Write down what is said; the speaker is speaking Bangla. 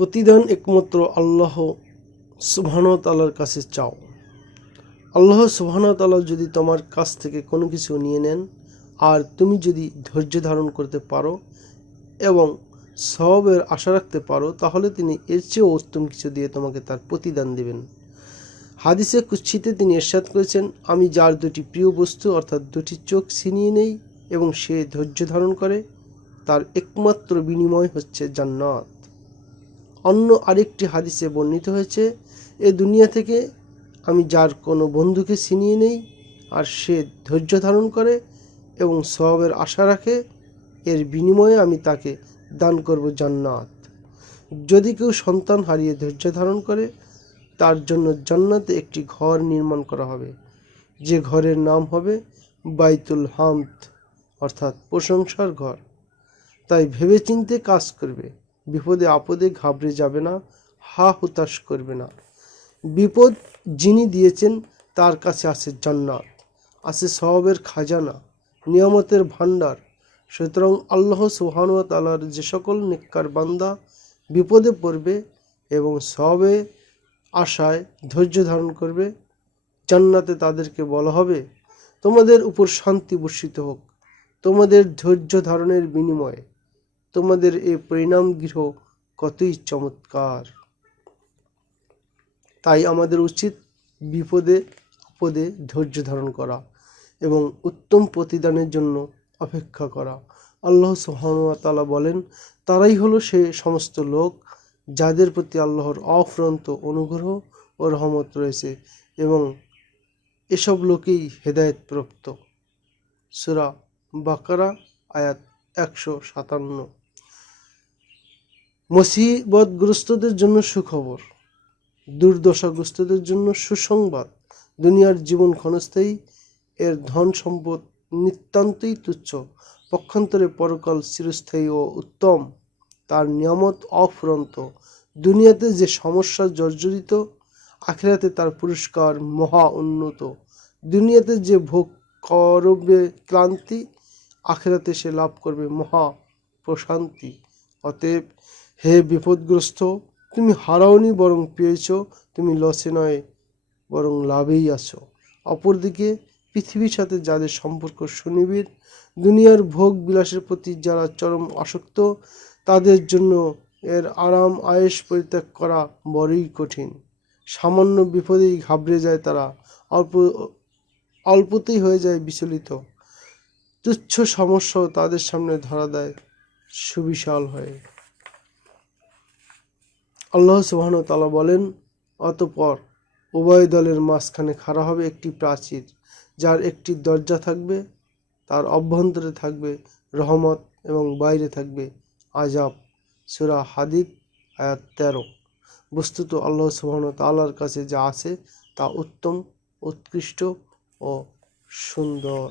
প্রতিদান একমাত্র আল্লাহ সুবহানতালার কাছে চাও। আল্লাহ সুবহানতালা যদি তোমার কাছ থেকে কোনো কিছু নিয়ে নেন, আর তুমি যদি ধৈর্য ধারণ করতে পারো এবং সবের আশা রাখতে পারো, তাহলে তিনি এর চেয়েও উত্তম কিছু দিয়ে তোমাকে তার প্রতিদান দেবেন। হাদিসে কুচ্ছিতে তিনি এরশাদ করেছেন, আমি যার দুটি প্রিয় বস্তু, অর্থাৎ দুটি চোখ ছিনিয়ে নেই এবং সে ধৈর্য ধারণ করে, তার একমাত্র বিনিময় হচ্ছে জান্নাত। অন্য আরেকটি হাদিসে বর্ণিত হয়েছে, এ দুনিয়া থেকে আমি যার কোনো বন্ধুকে ছিনিয়ে নেই, আর সে ধৈর্য ধারণ করে এবং সবের আশা রাখে, এর বিনিময়ে আমি তাকে দান করব জান্নাত। যদি কেউ সন্তান হারিয়ে ধৈর্য ধারণ করে, তার জন্য জান্নাতে একটি ঘর নির্মাণ করা হবে। যে ঘরের নাম হবে বাইতুল হামদ, অর্থাৎ প্রশংসার ঘর। তাই ভেবেচিন্তে কাজ করবে। বিপদে আপদে ঘাবড়ে যাবে না, হা হুতাশ করবে না। বিপদ যিনি দিয়েছেন, তার কাছে আছে জান্নাত, আছে সবের খাজানা, নিয়ামতের ভাণ্ডার। সুতরাং আল্লাহ সুবহানুয়া তালার যে সকল নিকার বান্দা বিপদে পড়বে এবং সবে আশায় ধৈর্য ধারণ করবে, জান্নাতে তাদেরকে বলা হবে, তোমাদের উপর শান্তি বর্ষিত হোক, তোমাদের ধৈর্য ধারণের বিনিময়ে। তোমাদের এ পরিণাম গৃহ কতই চমৎকার। তাই আমাদের উচিত বিপদে আপদে ধৈর্য ধারণ করা এবং উত্তম প্রতিদানের জন্য অপেক্ষা করা। আল্লাহ সুহানুয়াতালা বলেন, তারাই হলো সে সমস্ত লোক যাদের প্রতি আল্লাহর অফুরন্ত অনুগ্রহ ও রহমত রয়েছে এবং এসব লোকেই হেদায়তপ্রাপ্ত। সুরা বাকারা, আয়াত একশো সাতান্ন। মুসিবতগ্রস্তদের জন্য সুখবর, দুর্দশাগ্রস্তদের জন্য সুসংবাদ। দুনিয়ার জীবন ক্ষণস্থায়ী, এর ধন সম্পদ নিতান্তই তুচ্ছ। পক্ষান্তরে পরকাল চিরস্থায়ী ও উত্তম, তার নিয়ামত অফুরন্ত। দুনিয়াতে যে সমস্যা জর্জরিত, আখেরাতে তার পুরস্কার মহা উন্নত। দুনিয়াতে যে ভোগ করবে ক্লান্তি, আখেরাতে সে লাভ করবে মহা প্রশান্তি। অতএব হে বিপদগ্রস্ত, তুমি হারাওনি বরং পেয়েছ, তুমি লসে নয় বরং লাভেই আছো। অপরদিকে, পৃথিবীর সাথে যাদের সম্পর্ক সুনিবিড়, দুনিয়ার ভোগ বিলাসের প্রতি যারা চরম আসক্ত, তাদের জন্য এর আরাম আয়েস পরিত্যাগ করা বড়ই কঠিন। সামান্য বিপদেই ঘাবড়ে যায় তারা, অল্প, অল্পতেই হয়ে যায় বিচলিত। তুচ্ছ সমস্যাও তাদের সামনে ধরা দেয় সুবিশাল হয়ে। আল্লাহ সুবহান তালা বলেন, অতপর উভয় দলের মাঝখানে খাড়া হবে একটি প্রাচীর, যার একটি দরজা থাকবে, তার অভ্যন্তরে থাকবে রহমত এবং বাইরে থাকবে আজাব সুরা হাদিদ, আয়াত তেরো। বস্তুত আল্লাহ সুবহান তালার কাছে যা আছে তা উত্তম, উৎকৃষ্ট ও সুন্দর।